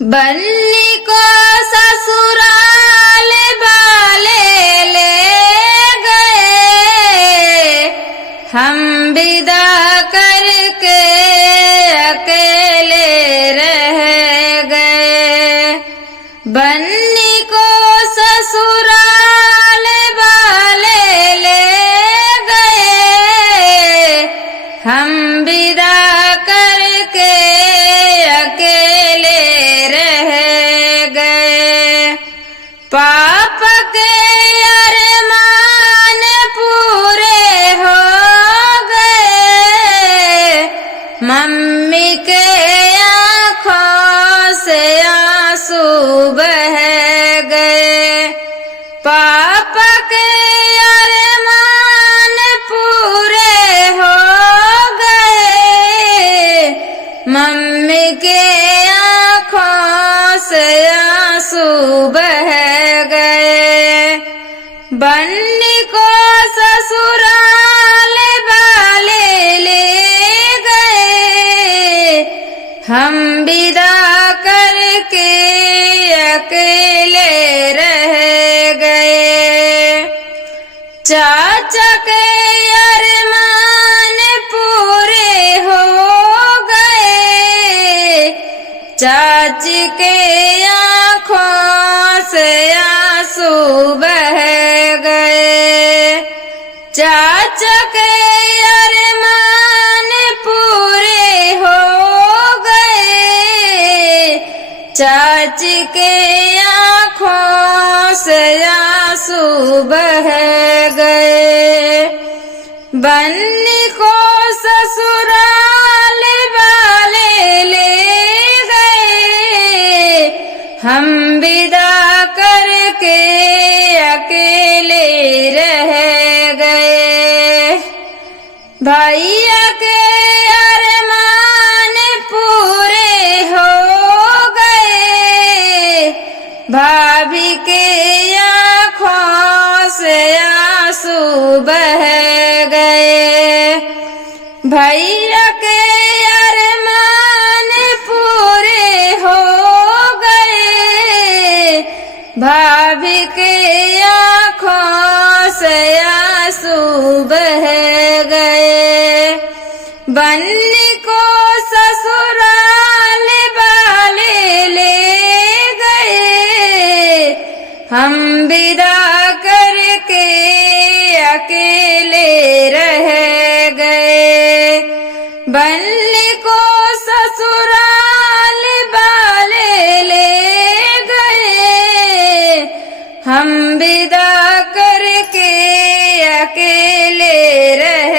बन्नी को ससुराल वाले ले गए, हम विदा करके अकेले रह गए। बन्नी को ससुराल वाले ले गए, हम विदा करके अकेले रह गए। पाप के अरमान पूरे हो गए, मम्मी के आँखों से आंसू बह गए। पाप के अरमान पूरे हो गए, मम्मी के आँखों से आंसू बह गए। बन्नी को ससुराल वाले ले गए, हम विदा करके अकेले रह गए। चाचा के अरमान पूरे हो गए, चाची के आँखों से आंसू बह गए। चाचा के अरमान पूरे हो गए, चाची के आँखों से आंसू बह गए। बन्नी को ससुराल वाले ले गए, हम विदा करके अकेले रह गए। भैया के अरमान पूरे हो गए, भाभी के आँखों से आंसू बह गए। भैया के अरमान पूरे हो गए, भाभी के आँखों से आंसू बह गए। बन्नी को ससुराल वाले ले गए, हम विदा करके अकेले रह गए। बन्नी को ससुराल वाले ले गए, हम विदा करके अकेले रह